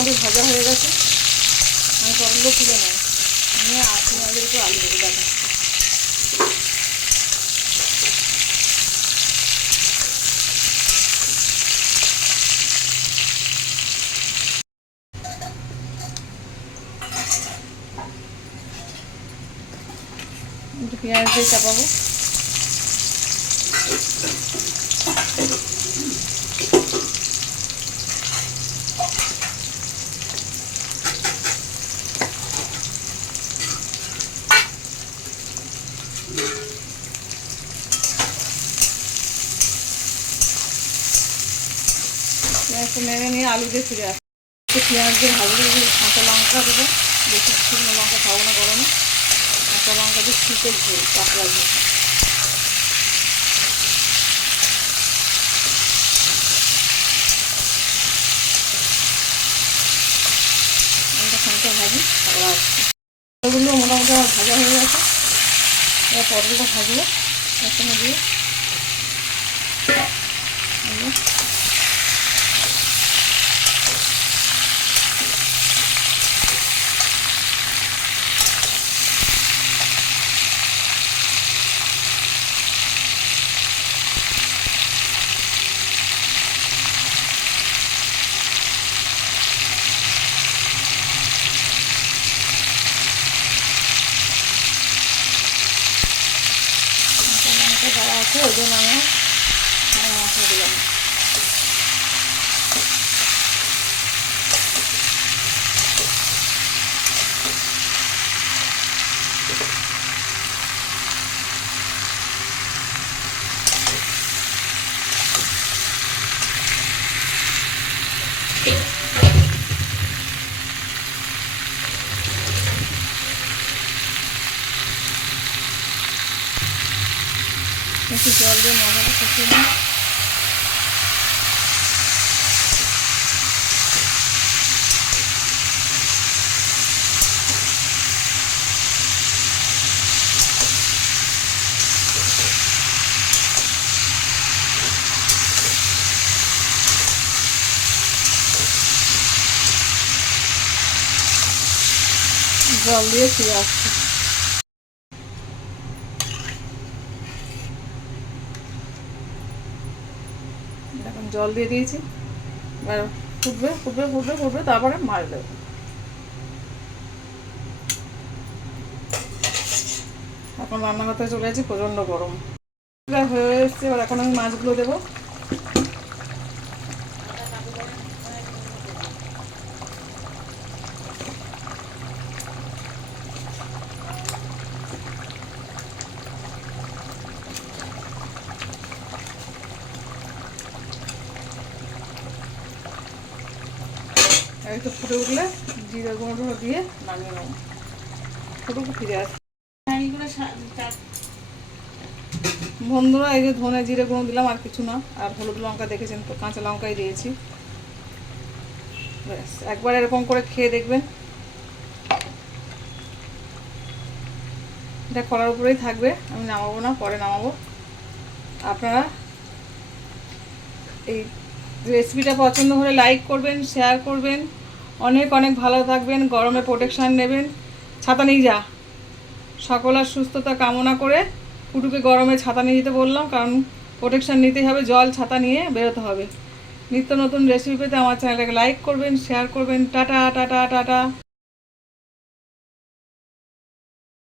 মোটামুটি ভাজা হয়ে গেছে। আমি পটলগুলো তুলে নেই, নিয়ে পেঁয়াজের উপর আলু দেবো। দেখো একটু পেঁয়াজ দিয়ে চাপাবো। পেঁয়াজটা নেড়ে নিয়ে আলু দিয়ে ফিরে আসবো। পেঁয়াজ দিয়ে ভাজলে কাঁচা লঙ্কা দেবো, বেশি শুকনো লঙ্কা খাবো না গরমে। কাঁচা লঙ্কা দিয়ে শীতের ঝোল, পাতলা ঝোল। খানিকটা ভাজি, তারপর আসছি। পটলগুলো মোটামুটি আমার ভাজা হয়ে গেছে। এবার পটলটা ভাজবো একসঙ্গে দিয়ে। যারা আছে ওই জন্য আমি মশলা দিলাম। একটু জল দিয়ে মশলাটা কষিয়ে নিই। জল দিয়ে ফিরে আসছি। এখন জল দিয়ে দিয়েছি, এবার ফুটবে ফুটবে ফুটবে ফুটবে, তারপরে মাছ দেবো। এখন রান্না করতে চলে যাচ্ছি, প্রচণ্ড গরম হয়ে এসছে। এবার এখন আমি মাছগুলো দেবো। একটু ফুটে উঠলে জিরে গুঁড়ো দিয়ে নামিয়ে নেবো। ফুটুকু ফিরে আসি। বন্ধুরা, এই যে ধনে জিরে গুঁড়ো দিলাম, আর কিছু না। আর হলুদ লঙ্কা দেখেছেন তো, কাঁচা লঙ্কাই দিয়েছি। ব্যাস, একবার এরকম করে খেয়ে দেখবেন। এটা করার উপরেই থাকবে, আমি নামাবো না, পরে নামাবো। আপনারা এই রেসিপিটা পছন্দ হলে লাইক করবেন, শেয়ার করবেন। অনেক অনেক ভালো থাকবেন, গরমে প্রোটেকশান নেবেন। ছাতা নিয়ে যা। সকলের সুস্থতা কামনা করে পুটুকে গরমে ছাতা নিয়ে যেতে বললাম, কারণ প্রোটেকশান নিতেই হবে, জল ছাতা নিয়ে বেরোতে হবে। নিত্য নতুন রেসিপি পেতে আমার চ্যানেলটাকে লাইক করবেন, শেয়ার করবেন। Tata tata tata.